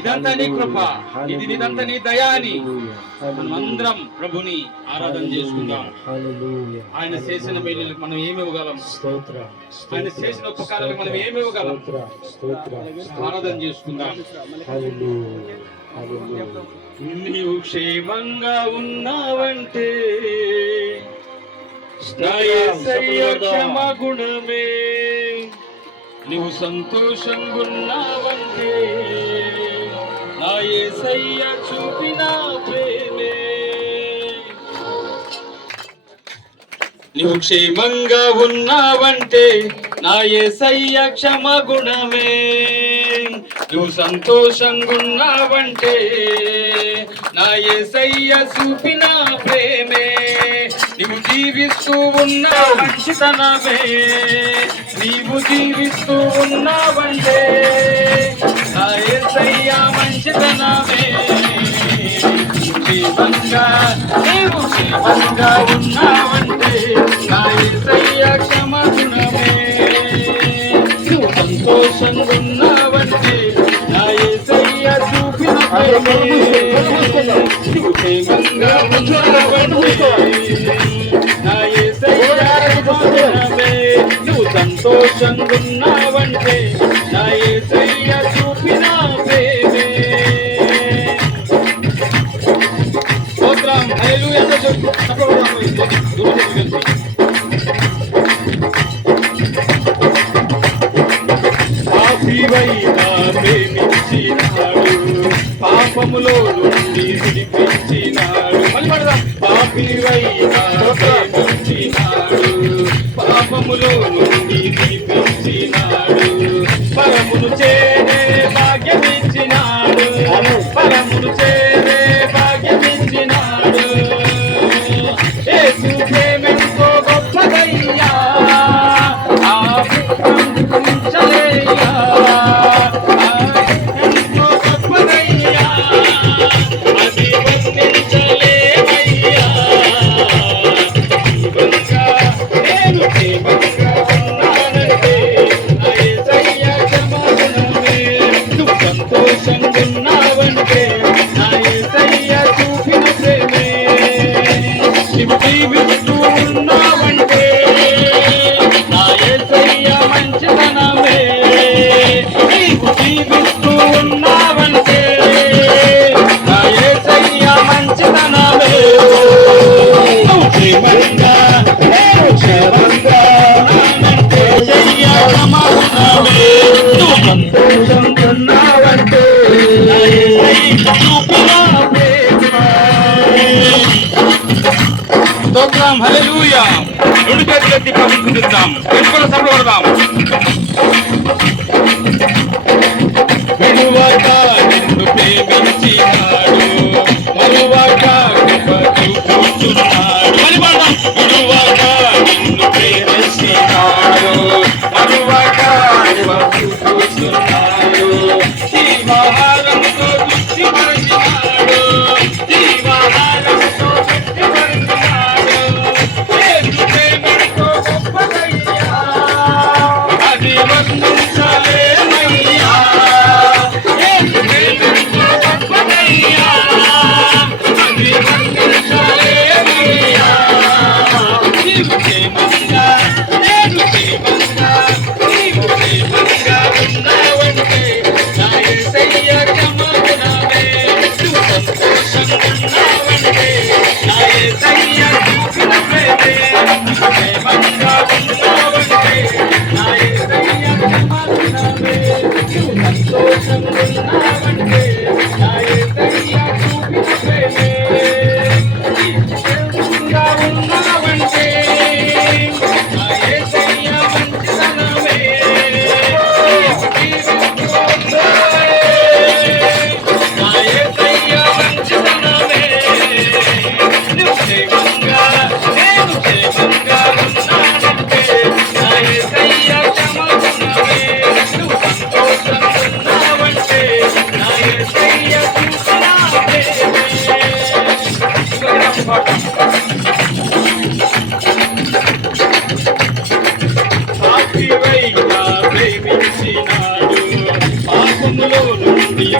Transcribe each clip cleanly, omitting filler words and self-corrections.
ఇదంతా నీ కృప, ఇదంతా నీ దయాని. మనమందరం ప్రభుని ఆరాధన చేసుకుందాం. ఆయన చేసిన మేలులకు మనం ఏమి ఇవ్వగలం? ఆయన చేసిన ఉపకారాలకు మనం ఏమి ఇవ్వగలం? ఆరాధన చేసుకుందాం. నీవు క్షేమంగా ఉన్నావంటే క్షమ గుణమే, నీవు సంతోషంగా ఉన్నావంటే నా యేసయ్య చూపిన ప్రేమే. నీవు క్షేమంగా ఉన్నావంటే నా యేసయ్య క్షమ గుణమే, నువ్వు సంతోషంగా ఉన్నావంటే నా యేసయ్య చూపిన ప్రేమే. నీవు జీవిస్తూ ఉన్న మంచితనమే, నీవు జీవిస్తూ ఉన్నావంటే నా యేసయ్య మంచితనమే. క్షేమంగా నీవు క్షేమంగా ఉన్నావంటే నా యేసయ్య క్షమ గుణమే, నువ్వు సంతోషంగా ఉన్నావంటే నా యేసయ్య చూపిన ప్రేమే. నువ్వు క్షేమంగా ఉన్నావంటే నా యేసయ్య క్షమ గుణమే, నువ్వు సంతోషంగా ఉన్నావంటే నా యేసయ్య చూపిన ప్రేమే. స్తోత్రం, హల్లెలూయా. పాపివైనా ప్రేమించినాడు, పాపములో నుండి విడిపించినాడు. పాపివైనా ప్రేమించినాడు, పాపములో నుండి విడిపించినాడు. పరమును చేరే భాగ్యమిచ్చినాడు, పరమును చేరే భాగ్యమిచ్చినాడు. యేసు ప్రేమెంతో గొప్పదయ్యా, ఆ పుంచలేయ్యా, ఎంతో గొప్పదయ్యా, అది వర్ణించలేమయ్యా. నేను ప్రేమంగా ఉన్నానంటే నా యేసయ్య క్షమ గుణమే, నువ్వు సంతోషంగా ఉన్నావంటే నా యేసయ్య చూపిన ప్రేమే. నీవు జీవిస్తూ ఉన్నావంటే నా యేసయ్య మంచితనమే, నీవు జీవిస్తూ ఉన్నావంటే నా యేసయ్య మంచితనమే. నువ్వు క్షేమంగా నేను క్షేమంగా ఉన్నానంటే యేసయ్య క్షమ గుణమే, నువ్వు సంతోషంగా ఉన్నావంటే నా యేసయ్య చూపిన ప్రేమే. స్తోత్రం, హల్లెలూయా. రెండు చేతులు ఎత్తి ప్రభుత్వం వెనుకల సభలు కొడదాం. విడువక నిన్ను ప్రేమించినాడు, మరువక కృప చూపుచున్నాడు. విడువక నిన్ను ప్రేమించినాడు, మరువక కృప చూపుచున్నాడు. జీవాహారంతో దృష్టి మరచినాడు, జీవాహారంతో దృష్టి మరచినాడు. యేసు ప్రేమతో గొప్పదయ్యా, అది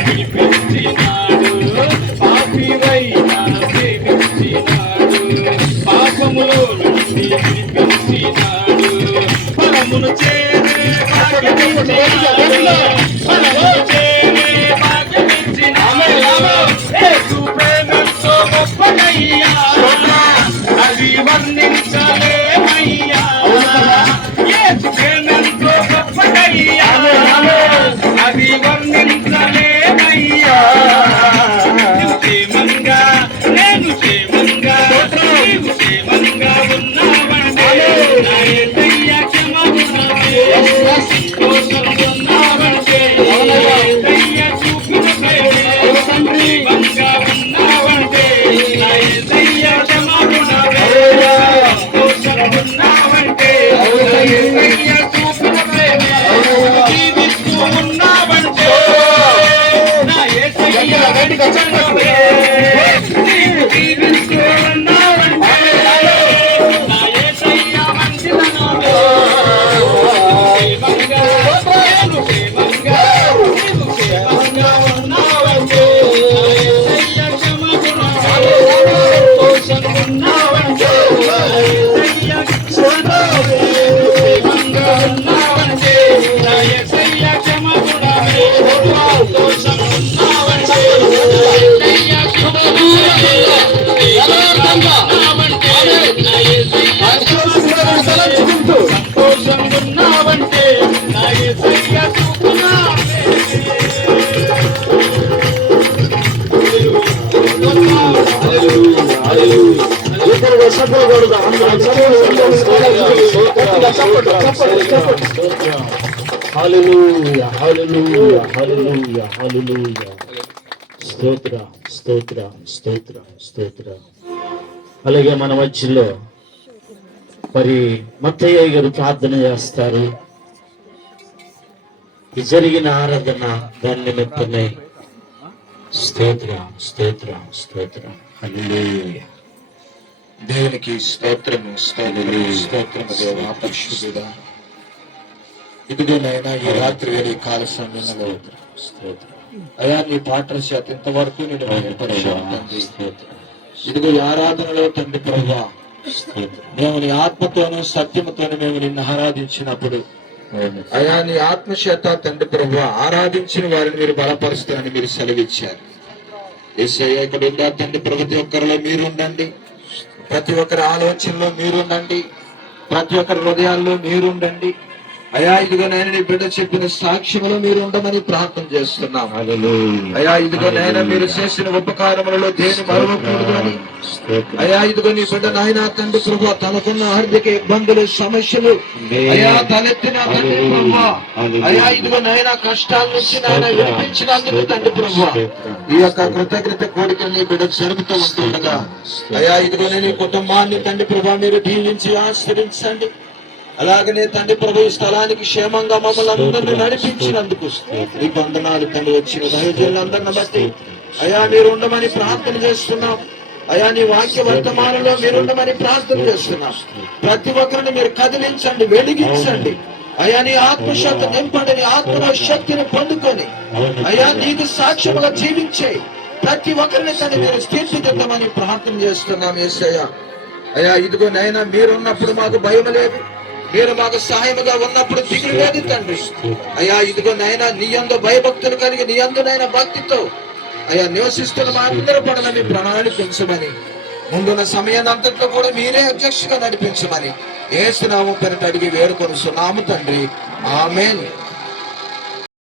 విడిపించినాడు, పాపివైన ప్రేమించినాడు, పాపములో నుండి విడిపించినాడు, పరమును చేరే భాగ్యమిచ్చినాడు, పరమును చేరే భాగ్యమిచ్చినాడు. యేసు ప్రేమతో గొప్పదయ్యా, అది వర్ణించలేమయ్యా. యేసు ప్రేమతో గొప్పదయ్యా, అది వర్ణించలేమయ్యా. నీవు క్షేమంగా, నేను క్షేమంగా, నీవు క్షేమంగా ఉన్నావంటే నా యేసయ్య క్షమాగుణమే. సంతోషంగా ఉన్నావంటే యేసయ్య చూపిన ప్రేమే. క్షేమంగా ఉన్నావంటే నా యేసయ్య క్షమాగుణమే. సంతోషంగా ఉన్నావంటే నా యేసయ్య చూపిన ప్రేమే. జీవిస్తూ ఉన్నావంటే నా యేసయ్య వెంటనే. నీవు జీవిస్తూ ఉన్నావంటే నా యేసయ్య మంచిదనమే. క్షేమంగా, నేను క్షేమంగా, నీవు క్షేమంగా ఉన్నావంటే నా యేసయ్య క్షమాగుణమే. సంతోషంగా ఉన్నావంటే నా యేసయ్య క్షమాగుణమే. క్షేమంగా ఉన్నావంటే నా యేసయ్య క్షమాగుణమే. సంతోషంగా ఉన్నావంటే నా యేసయ్య క్షమాగుణమే. క్షేమంగా ఉన్నావంటే నా యేసయ్య సంతోషంగా ఉన్నావంటే నా యేసయ్య చూపునామే. స్తోత్ర స్తోత్ర స్తోత్ర స్తోత్ర. అలాగే మన మధ్యలో మరి మత్తయ్య గారు ప్రార్థన చేస్తారు. ఈ జరిగిన ఆరాధన దాని నిమిత్తమై స్తోత్ర స్తోత్ర స్తోత్ర. హల్లెలూయా. దేవునికి స్తోత్రము స్తోత్రము స్తోత్రము దేవా పరిశుద్ధుడా. ఇదిగో నాయనా ఈ రాత్రి వేళ ఈ కాల సమయంలో అయా నీ పాటల చేత ఇంతవరకు నేను పరిశుద్ధి. ఇదిగో ఈ ఆరాధనలో తండ్రి ప్రభువా మేము నీ ఆత్మతోనూ సత్యముతోనూ మేము నిన్ను ఆరాధించినప్పుడు అయా నీ ఆత్మచేత తండ్రి ప్రభువా ఆరాధించిన వారిని మీరు బలపరుస్తారని మీరు సెలవిచ్చారు. యేసయ్య ఇక్కడ ఉందా తండ్రి, ప్రతి ఒక్కరిలో మీరుండండి, ప్రతి ఒక్కరి ఆలోచనలో మీరుండండి, ప్రతి ఒక్కరి హృదయాల్లో మీరుండండి. అయా ఇదిగో నేను నీ బిడ్డ చెప్పిన సాక్ష్యంలో మీరు ఉండమని ప్రార్థన చేస్తున్నాం. అయా ఇదిగో నాయన మీరు చేసిన ఉపకారములలో దేని మరవకూడదు అని. అయా ఇదిగో నీ బిడ్డ నాయన తండ్రి ప్రభు తనకున్న ఆర్థిక ఇబ్బందులు సమస్యలు అయా తలెత్తిన తండ్రి ప్రభు అయా ఇదిగో నాయన కష్టాల నుంచి నాయన విడిపించినందుకు తండ్రి ప్రభు ఈ యొక్క కృతజ్ఞత కోరికలు నీ బిడ్డ జరుపుతూ ఉంటుండగా అయా ఇదిగో నేను ఈ కుటుంబాన్ని తండ్రి ప్రభు మీరు దీవించి ఆశ్రయించండి. అలాగనే తండ్రి ప్రభు ఈ స్థలానికి క్షేమంగా మమ్మల్ని అందరినీ నడిపించినందుకు ఈ వందనాలు తండ్రి. వచ్చిన దైవజనులందరిని బట్టి అయా మీరు ఉండమని ప్రార్థన చేస్తున్నాం. అయా నీ వాక్య వర్తమానంలో మీరు ఉండమని ప్రార్థన చేస్తున్నాం. ప్రతి ఒక్కరిని మీరు కదిలించండి, వెలిగించండి. అయా నీ ఆత్మశక్తి నింపండి, నీ ఆత్మ శక్తిని పొందుకొని అయా నీకు సాక్ష్యముగా జీవించే ప్రతి ఒక్కరిని తండ్రి మీరు తీర్చిదిద్దమని ప్రార్థన చేస్తున్నాం. యేసయ్య అయా ఇదిగో నైనా మీరున్నప్పుడు మాకు భయం లేదు, మీరు మాకు సహాయముగా ఉన్నప్పుడు దిగులు లేదు తండ్రి. అయా ఇదిగో నైనా నీ యందు భయభక్తులు కలిగి నీ యందు నైనా భక్తితో అయా నివసిస్తున్న మా అందరూ పడన మీ ప్రణాళించమని ముందున్న సమయాన్ని అంతట్లో కూడా మీరే అధ్యక్షుగా నడిపించమని యేసు నామమున అడిగి వేడుకొనుచున్నాము తండ్రి. ఆమేన్.